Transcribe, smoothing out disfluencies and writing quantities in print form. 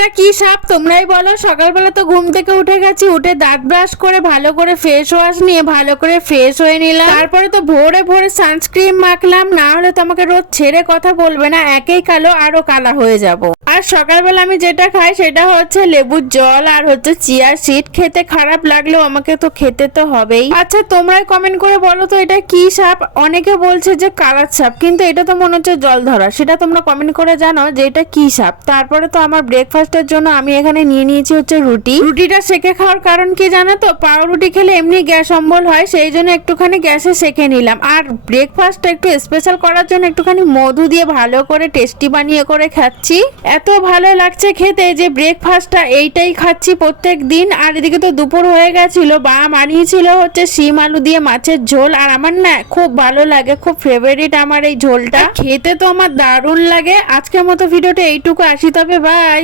এটা কি সাপ তোমরাই বলো। সকালবেলা তো ঘুম থেকে উঠে গেছি, উঠে দাঁত ব্রাশ করে ভালো করে ফেস ওয়াশ নিয়ে ভালো করে ফ্রেশ হয়ে নিলাম। তারপরে তো ভোরে ভোরে সানস্ক্রিন মাখলাম, না হলে তো আমাকে রোজ ছেড়ে কথা বলবে না, একেই কালো আরো কালা হয়ে যাব। আর সকালবেলা আমি যেটা খাই সেটা হচ্ছে লেবুর জল আর হচ্ছে চিয়া সিড। খেতে খারাপ লাগলেও আমাকে তো খেতে তো হবেই। আচ্ছা তোমরাই কমেন্ট করে বলো তো এটা কি সাপ। অনেকে বলছে যে কালার সাপ, কিন্তু এটা তো মনে হচ্ছে জল ধরা। সেটা তোমরা কমেন্ট করে জানো যে এটা কি সাপ। তারপরে তো আমার ব্রেকফাস্টের জন্য আমি এখানে নিয়ে নিয়েছি হচ্ছে রুটি। রুটিটা সেকে খাওয়ার কারণ কি জানো তো, পাউরুটি খেলে এমনি গ্যাস অম্বল হয়, সেই জন্য একটুখানি গ্যাসে সেকে নিলাম। আর ব্রেকফাস্টটা একটু স্পেশাল করার জন্য একটুখানি মধু দিয়ে ভালো করে টেস্টি বানিয়ে করে খাচ্ছি। এত ভালো লাগছে খেতে যে ব্রেকফাস্টটা এইটাই খাচ্ছি প্রত্যেক দিন। আর এদিকে তো দুপুর হয়ে গেছিল, বা বানিয়েছিল হচ্ছে শিম আলু দিয়ে মাছের ঝোল। আর আমার না খুব ভালো লাগে, খুব ফেভারিট আমার এই ঝোলটা। খেতে তো আমার দারুণ লাগে। আজকের মতো ভিডিওটা এইটুকু, আসি তবে বাই।